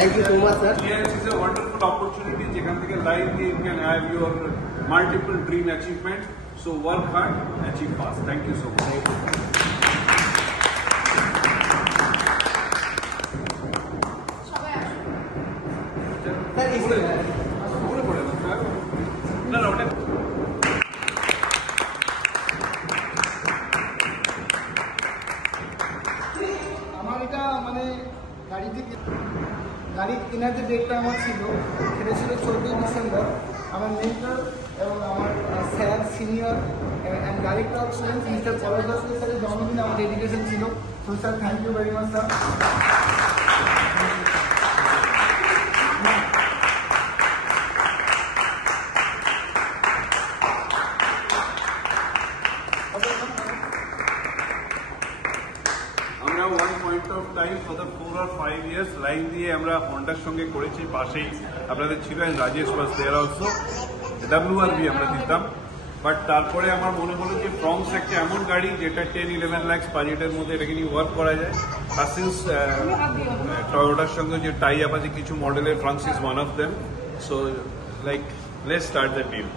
Thank you so much, sir. Yes, it's a wonderful opportunity. যেখান থেকে live you can have your multiple dream achievements. So work hard, achieve fast. Thank you so much. Thank you. আমার এটা মানে গাড়ি কেনার যে ডেটটা আমার ছিল সেটা ছিল 14 ডিসেম্বর। আমার মেন্টর এবং আমার sir senior and director of students mister Palash দাসের সাথে জন্মদিনে আমার ডেডিকেশন ছিল। তো sir thank you very much sir. আমরা one point of time for the 4 or 5 years লাইন দিয়ে আমরা হন্ডার সঙ্গে করেছি, পাশেই আপনাদের ছিল, রাজেশ বাস দেয়ার অলসো WRV আমরা দিতাম। বাট তারপরে আমার মনে হলো যে ফ্রংস একটা এমন গাড়ি যেটা 10-11 লাখ বাজেটের মধ্যে এটাকে নিয়ে ওয়ার্ক করা যায়। আর সিন্স টয়োটার সঙ্গে যে টাই আপ আছে কিছু মডেলের, Fronx is one of them. So like let's start the deal.